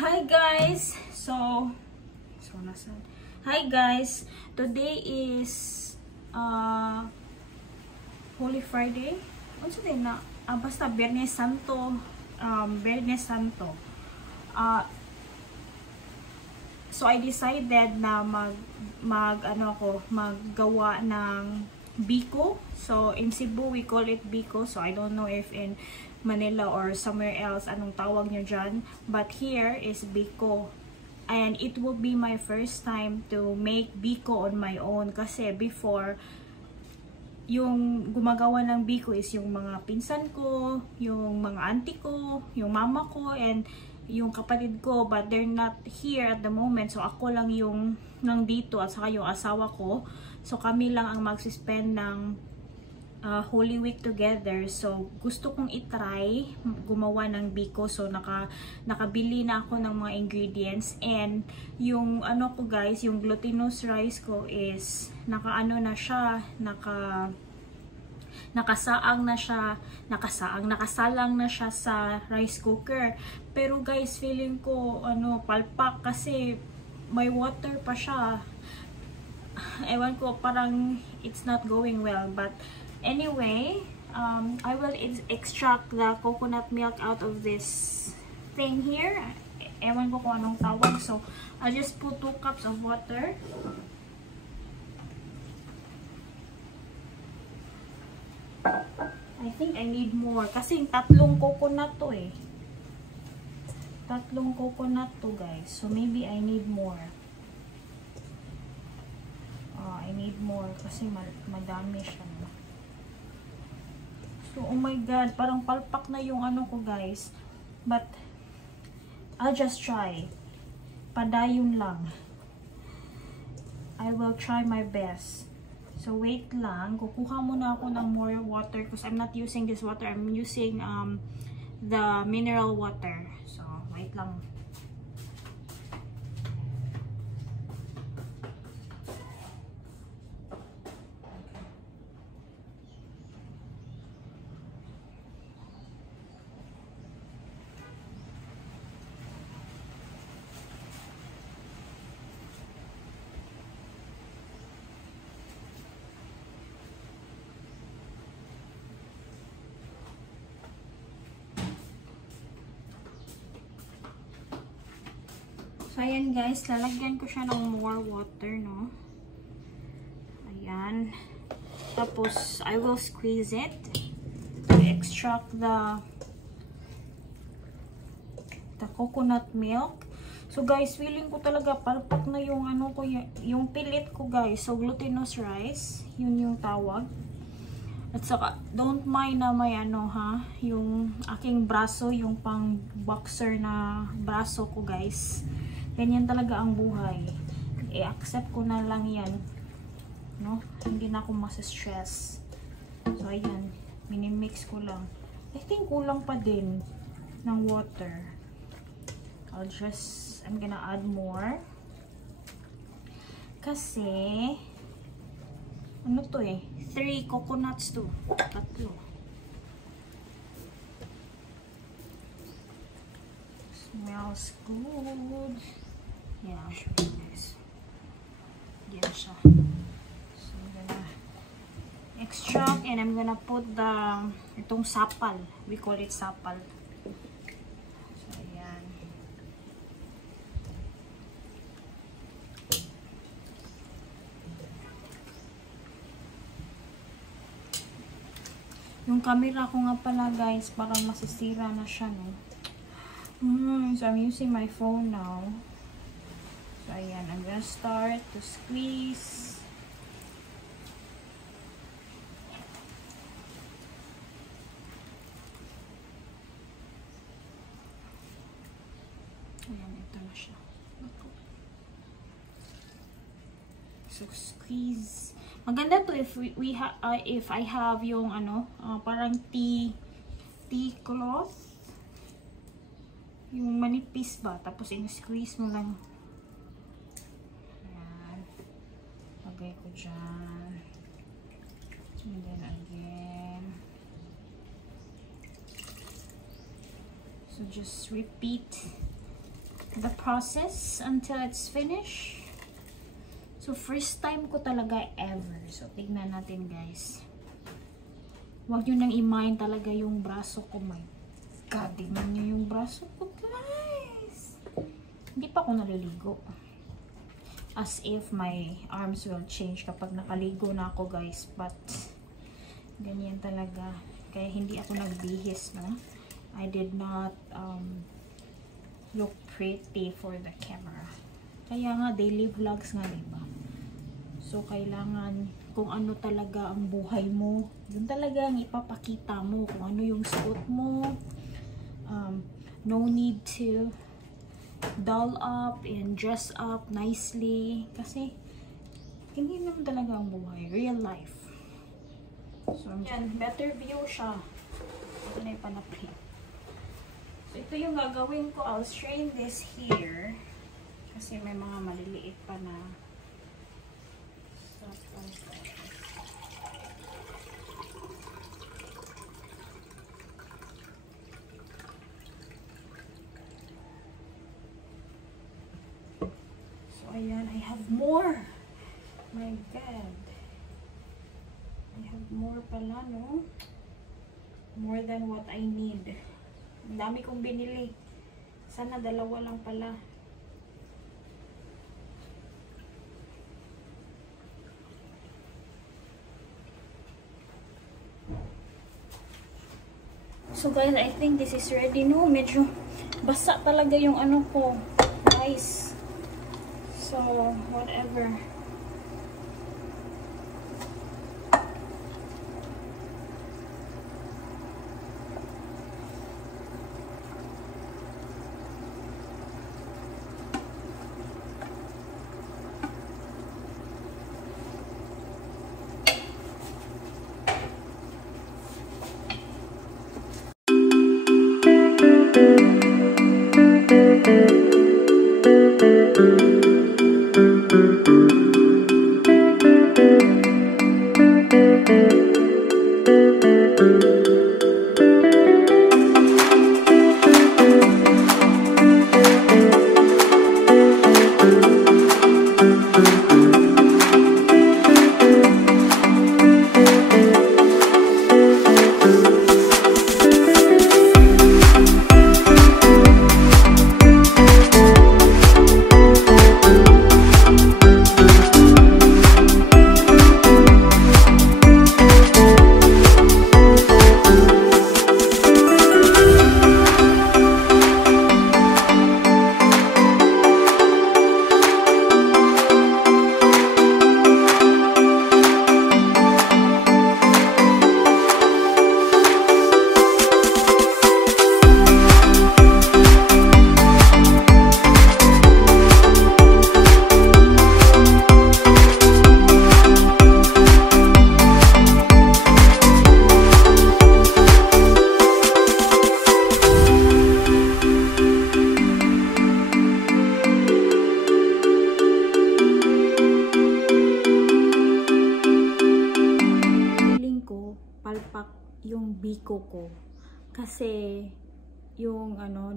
Hi guys. Hi guys. Today is Holy Friday. Ano sa din na? Basta Biyernes Santo. Biyernes Santo. So I decided na maggawa ng biko. So in Cebu we call it biko. So I don't know if in Manila or somewhere else anong tawag nyo dyan, but here is biko, and it will be my first time to make biko on my own, kasi before yung gumagawa ng biko is yung mga pinsan ko, yung mga auntie ko, yung mama ko, and yung kapatid ko, but they're not here at the moment, so ako lang yung nandito at saka yung asawa ko, so kami lang ang magsispend ng Holy Week together. So gusto kong itry gumawa ng biko. So nakabili na ako ng mga ingredients, and yung ano ko guys, yung glutinous rice ko is nakasaang na siya sa rice cooker. Pero guys, feeling ko palpak kasi may water pa siya. Ewan ko, parang it's not going well, but anyway, I will extract the coconut milk out of this thing here. Ewan ko kung anong tawag. So, I'll just put 2 cups of water. I think I need more. Kasi 3 coconut to eh. 3 coconut to guys. So, maybe I need more. I need more kasi madami siya. So, oh my god, parang palpak na yung ano ko guys. But, I'll just try. Padayon lang. I will try my best. So, wait lang. Kukuha muna ako ng more water because I'm not using this water. I'm using the mineral water. So, wait lang. So, ayan guys, lalagyan ko siya ng more water, no? Ayan. Tapos, I will squeeze it to extract the coconut milk. So, guys, feeling ko talaga palpak na yung ano ko, yung pilit ko, guys. So, glutinous rice, yun yung tawag. At saka, don't mind na may yung aking braso, yung pang boxer na braso ko, guys. Ganyan talaga ang buhay. I-accept ko na lang yan. No? Hindi na ako masa-stress. So, ayan. Minimix ko lang. I think kulang pa din ng water. I'm gonna add more. Kasi, ano to eh? 3 coconuts to. 3. Smells good. Yeah, I'll show you guys. Yan siya. So, I'm gonna extract and I'm gonna put itong sapal. We call it sapal. So, ayan. Yung camera ko nga pala guys, parang masisira na siya, no? So, I'm using my phone now. So, ayan. I'm gonna start to squeeze. Ayan, ito na siya. So, squeeze. Maganda to if if I have yung parang tea cloth. Yung manipis ba? Tapos in-squeeze mo lang. Ayan. Lagay ko dyan. And then again. So just repeat the process until it's finished. So first time ko talaga ever. So tignan natin guys. Huwag nyo nang i-mind talaga yung braso ko. My God, tignan nyo yung braso ko guys. Hindi pa ako naliligo. As if my arms will change kapag nakaligo na ako guys. But ganyan talaga. Kaya hindi ako nagbihis, no? I did not look pretty for the camera. Kaya nga, daily vlogs nga, diba? So, kailangan kung ano talaga ang buhay mo. Yun talaga ang ipapakita mo. Kung ano yung suot mo. No need to doll up and dress up nicely. Kasi, hindi naman talaga ang buhay. Real life. So, yan. Better view siya. Ito na yung panapin. So, ito yung gagawin ko. I'll strain this here. Kasi may mga maliliit pa na. So, ayan. I have more. My God. I have more pala, no? More than what I need. Ang dami kong binili. Sana dalawa lang pala. So guys, I think this is ready, no? Medyo basa talaga yung ano ko. Guys. So, whatever. Yung biko ko kasi yung ano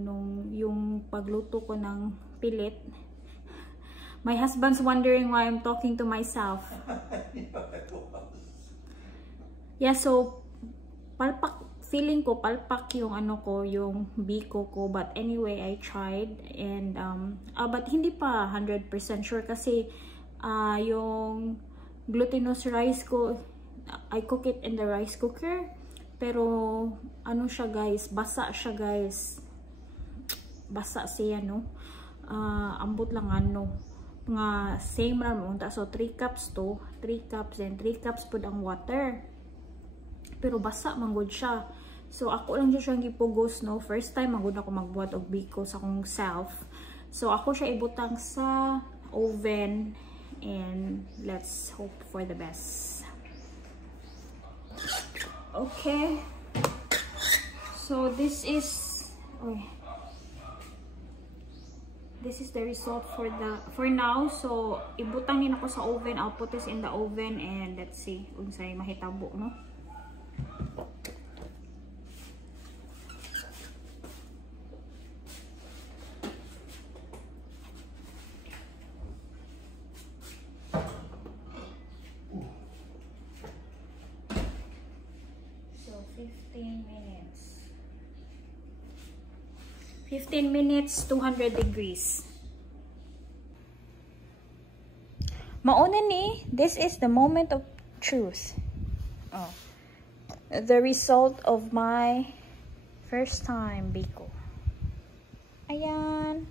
yung pagluto ko ng pilit, my husband's wondering why I'm talking to myself. Yeah, so palpak, feeling ko palpak yung ano ko, yung biko ko, but anyway I tried and but hindi pa 100% sure kasi yung glutinous rice ko, I cook it in the rice cooker. Pero, ano siya guys, basa siya guys. Basa siya, no? Ambot lang ano. Nga, same ram. So, 3 cups to. 3 cups and 3 cups po ang water. Pero, basa manggod siya. So, ako lang siyang gipugos, no? First time, manggod ako magbuhat og biko sa akong self. So, ako siya ibutang sa oven. And, let's hope for the best. Okay, so this is the result for now. So ibutang din ako sa oven. I'll put this in the oven and let's see unsay mahitabo, no? 15 minutes. 15 minutes, 200 degrees. Mauna ni, this is the moment of truth. Oh. The result of my first time biko. Ayan.